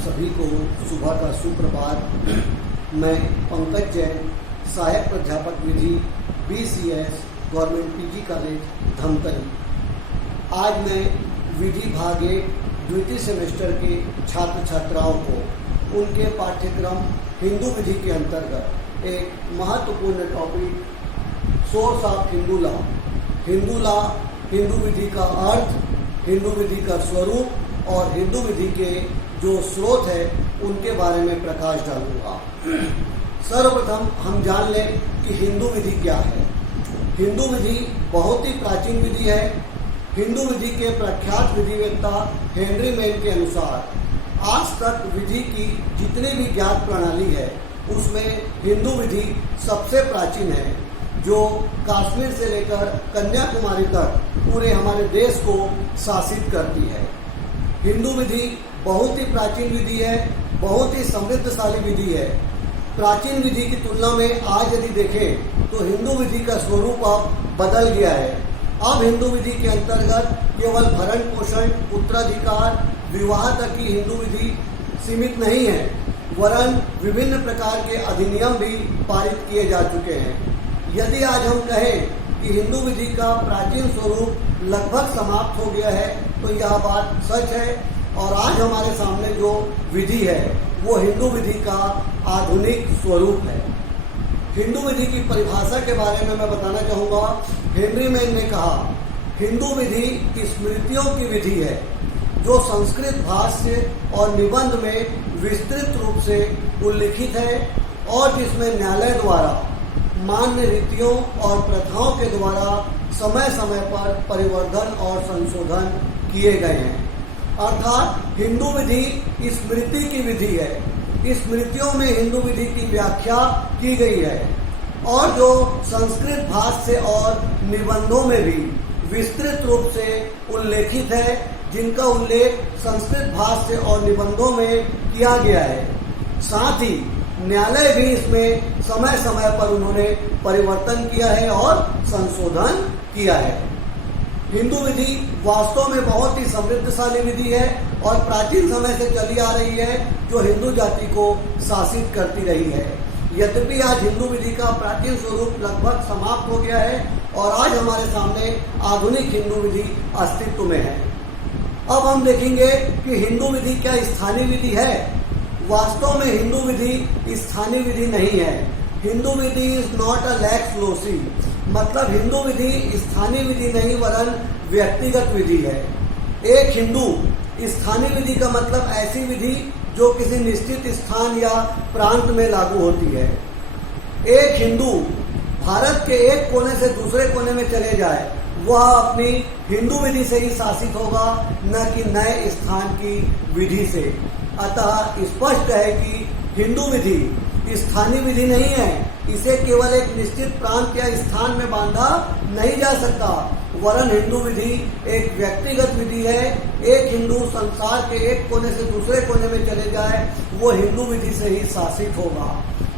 सभी को सुबह का सुप्रभात। मैं पंकज जैन, सहायक प्राध्यापक विधि BCS government PG college Dhamtari. आज मैं विधि भाग 1 द्वितीय सेमेस्टर के छात्र छात्राओं को उनके पाठ्यक्रम हिंदू विधि के अंतर्गत एक महत्वपूर्ण topic source of Hindu law, Hindu विधि का अर्थ, हिंदू विधि का स्वरूप और हिंदू विधि के जो स्रोत है उनके बारे में प्रकाश डालूंगा। सर्वप्रथम हम जान लें कि हिंदू विधि क्या है। हिंदू विधि बहुत ही प्राचीन विधि है। हिंदू विधि के प्रख्यात विधिवेत्ता हेनरी मैन के अनुसार आज तक विधि की जितनी भी ज्ञात प्रणाली है उसमें हिंदू विधि सबसे प्राचीन है, जो कश्मीर से लेकर कन्याकुमारी तक पूरे हमारे देश को शासित करती है। हिंदू विधि बहुत ही प्राचीन विधि है, बहुत ही समृद्धशाली विधि है। प्राचीन विधि की तुलना में आज यदि देखें तो हिंदू विधि का स्वरूप अब बदल गया है। अब हिंदू विधि के अंतर्गत केवल भरण पोषण, उत्तराधिकार, विवाह तक की हिंदू विधि सीमित नहीं है, वरन विभिन्न प्रकार के अधिनियम भी पारित किए जा चुके हैं। यदि आज हम कहें कि हिंदू विधि का प्राचीन स्वरूप लगभग समाप्त हो गया है तो यह बात सच है, और आज हमारे सामने जो विधि है वो हिंदू विधि का आधुनिक स्वरूप है। हिंदू विधि की परिभाषा के बारे में मैं बताना चाहूँगा। हेनरी मैन ने कहा, हिंदू विधि स्मृतियों की विधि है जो संस्कृत भाष्य और निबंध में विस्तृत रूप से उल्लिखित है और जिसमें न्यायालय द्वारा मान्य रीतियों और प्रथाओं के द्वारा समय समय पर परिवर्धन और संशोधन किए गए हैं। अर्थात हिंदू विधि स्मृति की विधि है। स्मृतियों में हिंदू विधि की व्याख्या की गई है और जो संस्कृत भाष्य और निबंधों में भी विस्तृत रूप से उल्लेखित है, जिनका उल्लेख संस्कृत भाष्य और निबंधों में किया गया है। साथ ही न्यायालय भी इसमें समय समय पर उन्होंने परिवर्तन किया है और संशोधन किया है। हिंदू विधि वास्तव में बहुत ही समृद्धशाली विधि है और प्राचीन समय से चली आ रही है, जो हिंदू जाति को शासित करती रही है। यद्यपि आज हिंदू विधि का प्राचीन स्वरूप लगभग समाप्त हो गया है और आज हमारे सामने आधुनिक हिंदू विधि अस्तित्व में है। अब हम देखेंगे कि हिंदू विधि क्या स्थानीय विधि है। वास्तव में हिंदू विधि स्थानीय विधि नहीं है। हिंदू विधि is not a lex loci, मतलब हिंदू विधि स्थानीय विधि नहीं वरन व्यक्तिगत विधि है। एक हिंदू स्थानीय विधि का मतलब ऐसी विधि जो किसी निश्चित स्थान या प्रांत में लागू होती है। एक हिंदू भारत के एक कोने से दूसरे कोने में चले जाए, वह अपनी हिंदू विधि से ही शासित होगा, न कि नए स्थान की विधि से। अतः स्पष्ट है कि हिंदू विधि स्थानीय विधि नहीं है। इसे केवल एक निश्चित प्रांत या स्थान में बांधा नहीं जा सकता, वरन हिंदू विधि एक व्यक्तिगत विधि है। एक हिंदू संसार के एक कोने से दूसरे कोने में चले जाए, वो हिंदू विधि से ही शासित होगा।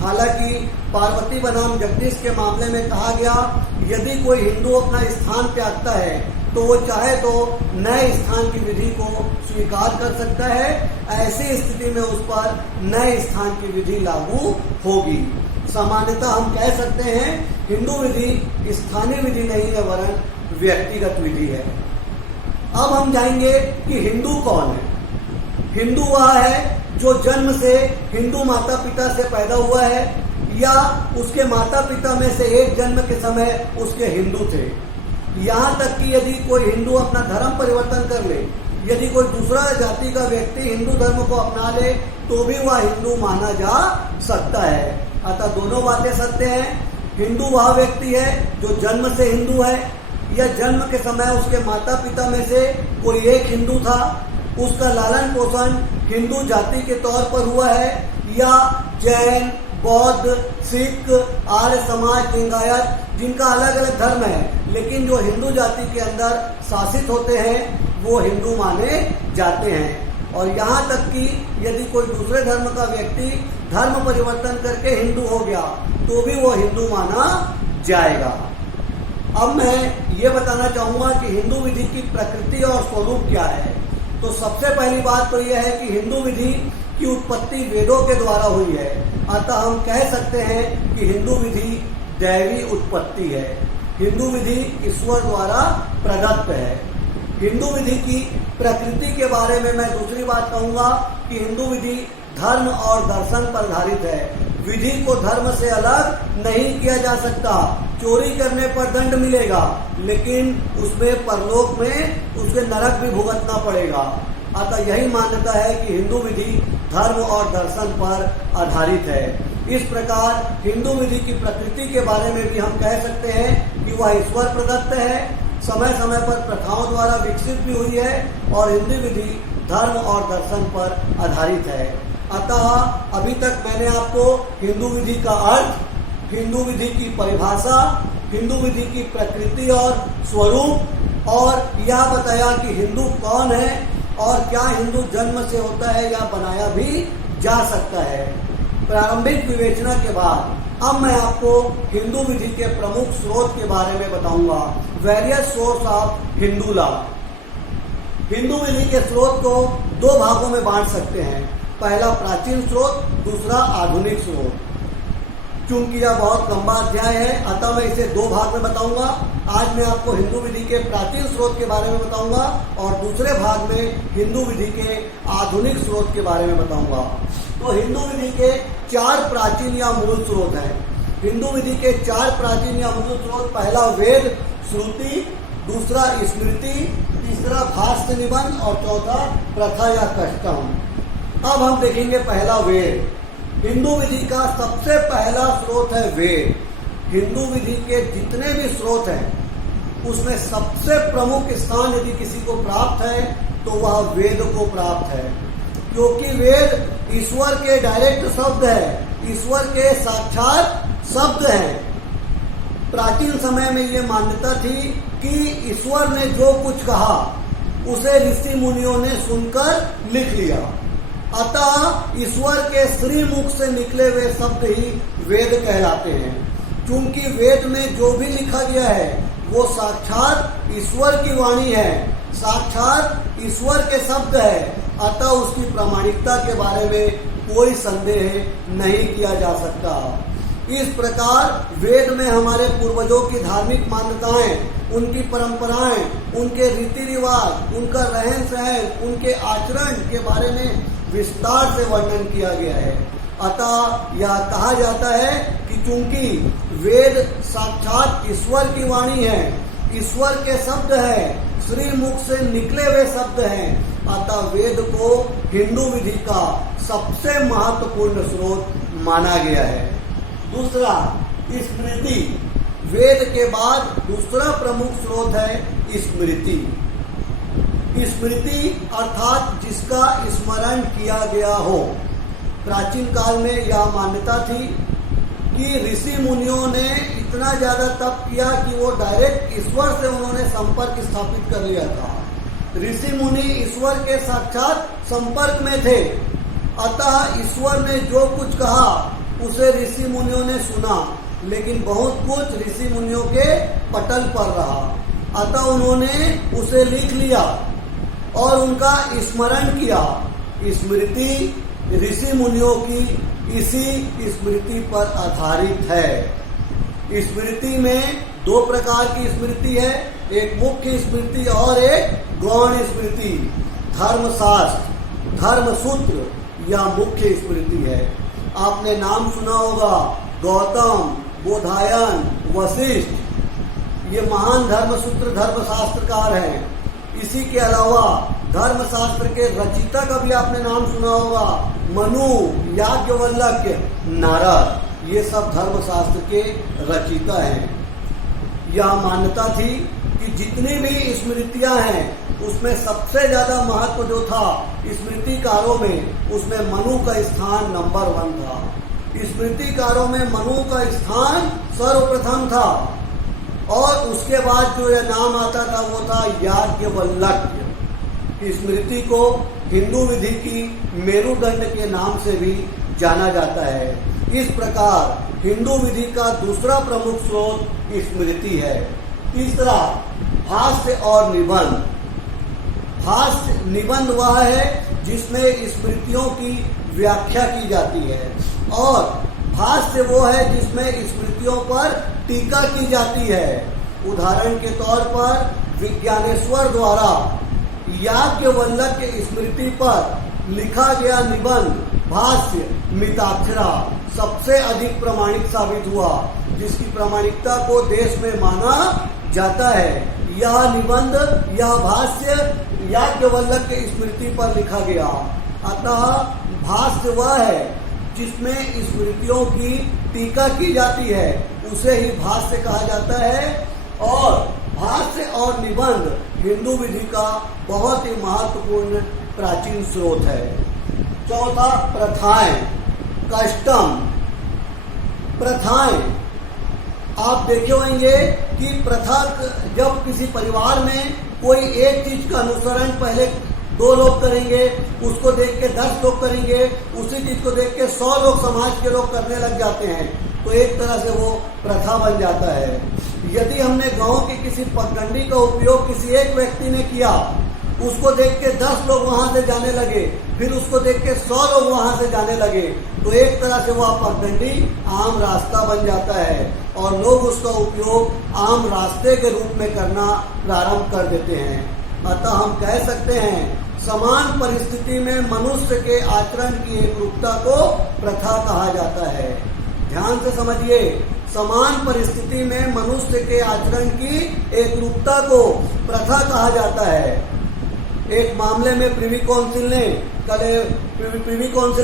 हालांकि पार्वती बनाम जगदीश के मामले में कहा गया, यदि कोई हिंदू अपना स्थान त्यागता है तो वो चाहे तो नए स्थान की विधि को स्वीकार कर सकता है। ऐसी स्थिति में उस पर नए स्थान की विधि लागू होगी। सामान्यतः हम कह सकते हैं हिंदू विधि स्थानीय विधि नहीं है वरन व्यक्तिगत विधि है। अब हम जाएंगे कि हिंदू कौन है। हिंदू वह है जो जन्म से हिंदू माता पिता से पैदा हुआ है या उसके माता पिता में से एक जन्म के समय उसके हिंदू थे। यहाँ तक कि यदि कोई हिंदू अपना धर्म परिवर्तन कर ले, यदि कोई दूसरा जाति का व्यक्ति हिंदू धर्म को अपना ले तो भी वह हिंदू माना जा सकता है। अतः दोनों बातें सत्य हैं। हिंदू वह व्यक्ति है जो जन्म से हिंदू है या जन्म के समय उसके माता पिता में से कोई एक हिंदू था, उसका लालन पोषण हिंदू जाति के तौर पर हुआ है, या जैन, बौद्ध, सिख, आर्य समाज, लिंगायत, जिनका अलग अलग धर्म है लेकिन जो हिंदू जाति के अंदर शासित होते हैं वो हिंदू माने जाते हैं। और यहाँ तक कि यदि कोई दूसरे धर्म का व्यक्ति धर्म परिवर्तन करके हिंदू हो गया तो भी वो हिंदू माना जाएगा। अब मैं ये बताना चाहूंगा कि हिंदू विधि की प्रकृति और स्वरूप क्या है। तो सबसे पहली बात तो यह है कि हिंदू विधि की उत्पत्ति वेदों के द्वारा हुई है, अतः हम कह सकते हैं कि हिंदू विधि दैवी उत्पत्ति है। हिंदू विधि ईश्वर द्वारा प्रदत्त है। हिंदू विधि की प्रकृति के बारे में मैं दूसरी बात कहूंगा कि हिंदू विधि धर्म और दर्शन पर आधारित है। विधि को धर्म से अलग नहीं किया जा सकता। चोरी करने पर दंड मिलेगा, लेकिन उसमें परलोक में उसके नरक भी भुगतना पड़ेगा। अतः यही मान्यता है कि हिंदू विधि धर्म और दर्शन पर आधारित है। इस प्रकार हिंदू विधि की प्रकृति के बारे में भी हम कह सकते हैं कि वह ईश्वर प्रदत्त है, समय समय पर प्रथाओं द्वारा विकसित भी हुई है और हिंदू विधि धर्म और दर्शन पर आधारित है। अतः अभी तक मैंने आपको हिंदू विधि का अर्थ, हिंदू विधि की परिभाषा, हिंदू विधि की प्रकृति और स्वरूप और यह बताया कि हिंदू कौन है और क्या हिंदू जन्म से होता है या बनाया भी जा सकता है। प्रारंभिक विवेचना के बाद अब मैं आपको हिंदू विधि के प्रमुख स्रोत के बारे में बताऊंगा। Various source of Hindu law. Hindu विधि के स्रोत को दो भागों में बांट सकते हैं, पहला प्राचीन स्रोत, दूसरा आधुनिक स्रोत। चूंकि यह बहुत लंबा अध्याय है, अतः मैं इसे दो भाग में बताऊंगा। आज मैं आपको हिंदू विधि के प्राचीन स्रोत के बारे में बताऊंगा और दूसरे भाग में हिंदू विधि के आधुनिक स्रोत के बारे में बताऊंगा। तो हिंदू विधि के चार प्राचीन या मूल स्रोत हैं। हिंदू विधि के चार प्राचीन या मूल स्रोत, पहला वेद श्रुति, दूसरा स्मृति, तीसरा भाष्य निबंध और चौथा प्रथा या कस्टम। अब हम देखेंगे पहला वेद। हिंदू विधि का सबसे पहला स्रोत है वेद। हिंदू विधि के जितने भी स्रोत हैं उसमें सबसे प्रमुख स्थान यदि किसी को प्राप्त है तो वह वेद को प्राप्त है, क्योंकि वेद ईश्वर के डायरेक्ट शब्द है, ईश्वर के साक्षात शब्द हैं। प्राचीन समय में ये मान्यता थी कि ईश्वर ने जो कुछ कहा उसे ऋषि मुनियों ने सुनकर लिख लिया। अतः ईश्वर के श्री मुख से निकले हुए शब्द ही वेद कहलाते हैं। क्योंकि वेद में जो भी लिखा गया है वो साक्षात ईश्वर की वाणी है, साक्षात ईश्वर के शब्द है, अतः उसकी प्रामाणिकता के बारे में कोई संदेह नहीं किया जा सकता। इस प्रकार वेद में हमारे पूर्वजों की धार्मिक मान्यताएं, उनकी परंपराएं, उनके रीति रिवाज, उनका रहन सहन, उनके आचरण के बारे में विस्तार से वर्णन किया गया है। अतः यह कहा जाता है कि चूंकि वेद साक्षात ईश्वर की वाणी है, ईश्वर के शब्द है, श्री मुख से निकले हुए शब्द हैं, अतः वेद को हिंदू विधि का सबसे महत्वपूर्ण स्रोत माना गया है। दूसरा स्मृति। वेद के बाद दूसरा प्रमुख स्रोत है स्मृति। स्मृति अर्थात जिसका स्मरण किया गया हो। प्राचीन काल में यह मान्यता थी कि ऋषि मुनियों ने इतना ज्यादा तप किया कि वो डायरेक्ट ईश्वर से उन्होंने संपर्क स्थापित कर लिया था। ऋषि मुनि ईश्वर के साक्षात संपर्क में थे, अतः ईश्वर ने जो कुछ कहा उसे ऋषि मुनियों ने सुना, लेकिन बहुत कुछ ऋषि मुनियों के पटल पर रहा, अतः उन्होंने उसे लिख लिया और उनका स्मरण किया। स्मृति ऋषि मुनियों की इसी स्मृति पर आधारित है। स्मृति में दो प्रकार की स्मृति है, एक मुख्य स्मृति और एक गौण स्मृति। धर्मशास्त्र, धर्मसूत्र या मुख्य स्मृति है। आपने नाम सुना होगा गौतम, बोधायन, वशिष्ठ, ये महान धर्मसूत्र धर्मशास्त्रकार हैं। इसी के अलावा धर्मशास्त्र के रचिता का भी आपने नाम सुना होगा, मनु, याज्ञवल्क्य, नारद, ये सब धर्मशास्त्र के रचिता हैं। यह मान्यता थी कि जितनी भी स्मृतियां हैं उसमें सबसे ज्यादा महत्व जो था स्मृतिकारों में, उसमें मनु का स्थान नंबर 1 था। स्मृतिकारों में मनु का स्थान सर्वप्रथम था और उसके बाद जो यह नाम आता था वो था याज्ञवल्क्य। स्मृति को हिंदू विधि की मेरुदंड के नाम से भी जाना जाता है। इस प्रकार हिंदू विधि का दूसरा प्रमुख स्रोत स्मृति है। तीसरा भाष्य और निबंध। भाष्य निबंध वह है जिसमें स्मृतियों की व्याख्या की जाती है और भाष्य वो है जिसमें स्मृतियों पर टीका की जाती है। उदाहरण के तौर पर विज्ञानेश्वर द्वारा याज्ञवल्क्य के स्मृति पर लिखा गया निबंध भाष्य मिताक्षरा सबसे अधिक प्रमाणिक साबित हुआ, जिसकी प्रामाणिकता को देश में माना जाता है। यह निबंध, यह भाष्य याज्ञवल्क्य की स्मृति पर लिखा गया। अतः भाष्य वह है जिसमें स्मृतियों की टीका की जाती है, उसे ही भाष्य कहा जाता है। और भाष्य और निबंध हिंदू विधि का बहुत ही महत्वपूर्ण प्राचीन स्रोत है। चौथा, प्रथाएं, कस्टम। प्रथाएं, आप देखे होंगे कि प्रथा, जब किसी परिवार में कोई एक चीज का अनुसरण पहले 2 लोग करेंगे, उसको देख के 10 लोग करेंगे, उसी चीज को देख के 100 लोग समाज के लोग करने लग जाते हैं, तो एक तरह से वो प्रथा बन जाता है। यदि हमने गांव के किसी पगडंडी का उपयोग किसी एक व्यक्ति ने किया, उसको देख के 10 लोग वहां से जाने लगे, फिर उसको देख के 100 लोग वहां से जाने लगे, तो एक तरह से वह पगडंडी आम रास्ता बन जाता है और लोग उसका उपयोग आम रास्ते के रूप में करना प्रारंभ कर देते हैं। अतः हम कह सकते हैं समान परिस्थिति में मनुष्य के आचरण की एकरूपता को प्रथा कहा जाता है। ध्यान से समझिए, समान परिस्थिति में मनुष्य के आचरण की एकरूपता को प्रथा कहा जाता है। एक मामले में प्रिवी काउंसिल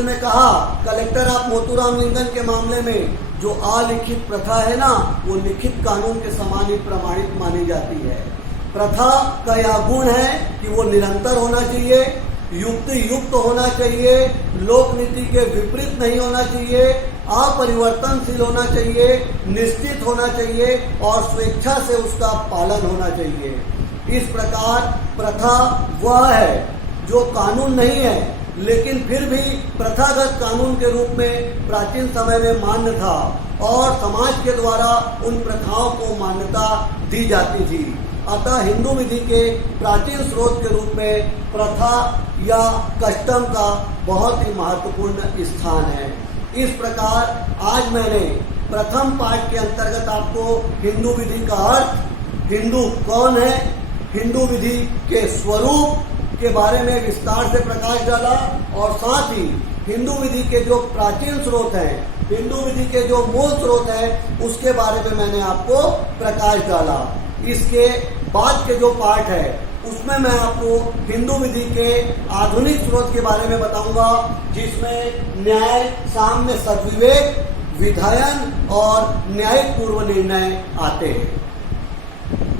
में कहा, कलेक्टर ऑफ मोतूराम लिंगन के मामले में जो अलिखित प्रथा है ना, वो लिखित कानून के समान ही प्रमाणित मानी जाती है। प्रथा का यह गुण है कि वो निरंतर होना चाहिए, युक्त होना चाहिए, लोक नीति के विपरीत नहीं होना चाहिए, अपरिवर्तनशील होना चाहिए, निश्चित होना चाहिए और स्वेच्छा से उसका पालन होना चाहिए। इस प्रकार प्रथा वह है जो कानून नहीं है, लेकिन फिर भी प्रथागत कानून के रूप में प्राचीन समय में मान्य था और समाज के द्वारा उन प्रथाओं को मान्यता दी जाती थी। अतः हिंदू विधि के प्राचीन स्रोत के रूप में प्रथा या कस्टम का बहुत ही महत्वपूर्ण स्थान है। इस प्रकार आज मैंने प्रथम पाठ के अंतर्गत आपको हिंदू विधि का अर्थ, हिंदू कौन है, हिंदू विधि के स्वरूप के बारे में विस्तार से प्रकाश डाला और साथ ही हिंदू विधि के जो प्राचीन स्रोत हैं, हिंदू विधि के जो मूल स्रोत हैं, उसके बारे में मैंने आपको प्रकाश डाला। इसके बाद के जो पाठ है उसमें मैं आपको हिंदू विधि के आधुनिक स्रोत के बारे में बताऊंगा, जिसमें न्याय, साम्य, सद्विवेक, विधायन और न्यायिक पूर्व निर्णय आते हैं।